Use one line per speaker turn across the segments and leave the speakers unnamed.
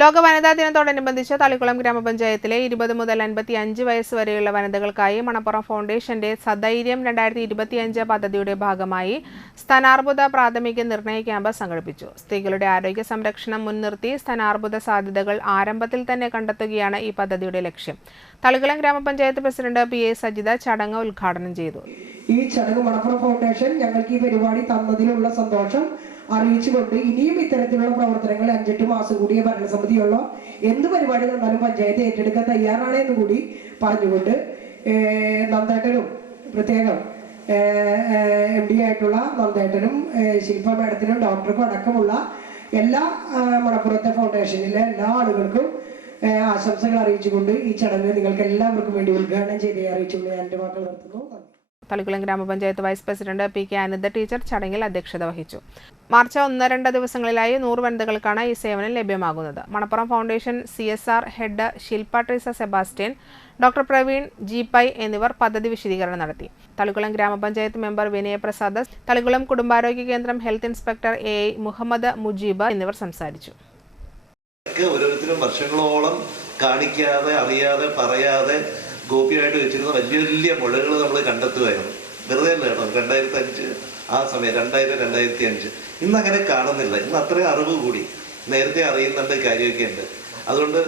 ലോക വനിതാ ദിനത്തോടനുബന്ധിച്ച് തളിക്കുളം ഗ്രാമപഞ്ചായത്തിലെ ഇരുപത് മുതൽ അൻപത്തി അഞ്ച് വയസ്സ് വരെയുള്ള വനിതകൾക്കായി മണപ്പുറം ഫൗണ്ടേഷന്റെ സധൈര്യം രണ്ടായിരത്തി ഇരുപത്തിയഞ്ച് പദ്ധതിയുടെ ഭാഗമായി സ്ഥാനാർബുദ പ്രാഥമിക നിർണയ ക്യാമ്പ് സംഘടിപ്പിച്ചു. സ്ത്രീകളുടെ ആരോഗ്യ സംരക്ഷണം മുൻനിർത്തി സ്ഥാനാർബുദ സാധ്യതകൾ ആരംഭത്തിൽ തന്നെ കണ്ടെത്തുകയാണ് ഈ പദ്ധതിയുടെ ലക്ഷ്യം. തളിക്കുളം ഗ്രാമപഞ്ചായത്ത് പ്രസിഡന്റ് പി എ സജിത ചടങ്ങ് ഉദ്ഘാടനം ചെയ്തു.
ഈ ചടങ്ങ് മണപ്പുറം ഫൗണ്ടേഷൻ ഞങ്ങൾക്ക് ഈ പരിപാടി തന്നതിലുള്ള സന്തോഷം അറിയിച്ചുകൊണ്ട് ഇനിയും ഇത്തരത്തിലുള്ള പ്രവർത്തനങ്ങൾ അഞ്ചെട്ട് മാസം കൂടിയ ഭരണസമിതിയുള്ള എന്ത് പരിപാടി തന്നാലും പഞ്ചായത്ത് ഏറ്റെടുക്കാൻ തയ്യാറാണ് എന്ന് കൂടി പറഞ്ഞുകൊണ്ട് നന്ദേട്ടനും പ്രത്യേകം എം ഡി ആയിട്ടുള്ള നന്ദേട്ടനും ശില്പ മേഡത്തിനും ഡോക്ടർക്കും അടക്കമുള്ള എല്ലാ മണപ്പുറത്തെ ഫൗണ്ടേഷനിലെ എല്ലാ ആളുകൾക്കും ആശംസകൾ അറിയിച്ചുകൊണ്ട് ഈ ചടങ്ങ് നിങ്ങൾക്ക് എല്ലാവർക്കും വേണ്ടി ഉദ്ഘാടനം ചെയ്ത് അറിയിച്ചുകൊണ്ട് ഞാൻ എന്റെ വാക്കുകൾ നിർത്തുന്നു.
തളിക്കുളം ഗ്രാമപഞ്ചായത്ത് vice president P K Anitha teacher ചടങ്ങിൽ അധ്യക്ഷത വഹിച്ചു. മാർച്ച് ഒന്ന് രണ്ട് ദിവസങ്ങളിലായി നൂറ് വനിതകൾക്കാണ് ഈ സേവനം ലഭ്യമാകുന്നത്. Manappuram foundation C S R head Shilpa Treesa Sebastian doctor Praveen G Pai എന്നിവർ പദ്ധതി വിശദീകരണം നടത്തി. തളിക്കുളം ഗ്രാമപഞ്ചായത്ത് മെമ്പർ വിനയപ്രസാദ് തളിക്കുളം കുടുംബാരോഗ്യ കേന്ദ്രം health inspector A Muhammad Mujeeb എന്നിവർ സംസാരിച്ചു.
ഓരോരുത്തരും വർഷങ്ങളോളം കാണിക്കാതെ അറിയാതെ പറയാതെ ഗോപ്യമായിട്ട് വെച്ചിരുന്ന വലിയ വലിയ മുഴകൾ നമ്മൾ കണ്ടെത്തുകയാണ് വെറുതെ അല്ല കേട്ടോ രണ്ടായിരത്തി അഞ്ച് ആ സമയം രണ്ടായിരം രണ്ടായിരത്തി അഞ്ച് ഇന്ന് അങ്ങനെ കാണുന്നില്ല. ഇന്ന് അത്രയും അറിവ് കൂടി. നേരത്തെ അറിയുന്നുണ്ട് കാര്യമൊക്കെ ഉണ്ട് അതുകൊണ്ട്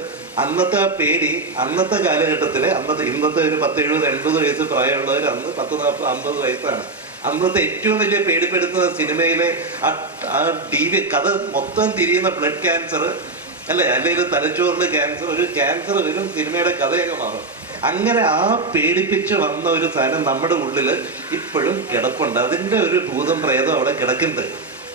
അന്നത്തെ പേടി അന്നത്തെ കാലഘട്ടത്തിലെ അന്നത്തെ ഇന്നത്തെ ഒരു പത്ത് എഴുപത് എൺപത് വയസ്സ് പ്രായമുള്ളവർ അന്ന് പത്ത് നാൽപ്പത് അമ്പത് വയസ്സാണ്. അന്നത്തെ ഏറ്റവും വലിയ പേടിപ്പെടുത്തുന്ന സിനിമയിലെ ആ ആ ടി വി കഥ മൊത്തം തിരിയുന്ന ബ്ലഡ് ക്യാൻസർ അല്ലേ? അല്ലെങ്കിൽ തലച്ചോറിന് ക്യാൻസർ ഒരു ക്യാൻസർ വരും സിനിമയുടെ കഥയൊക്കെ മാറും. അങ്ങനെ ആ പേടിപ്പിച്ച് വന്ന ഒരു സാധനം നമ്മുടെ ഉള്ളിൽ ഇപ്പോഴും കിടപ്പുണ്ട്. അതിന്റെ ഒരു ഭൂതം പ്രേതം അവിടെ കിടക്കുന്നുണ്ട്.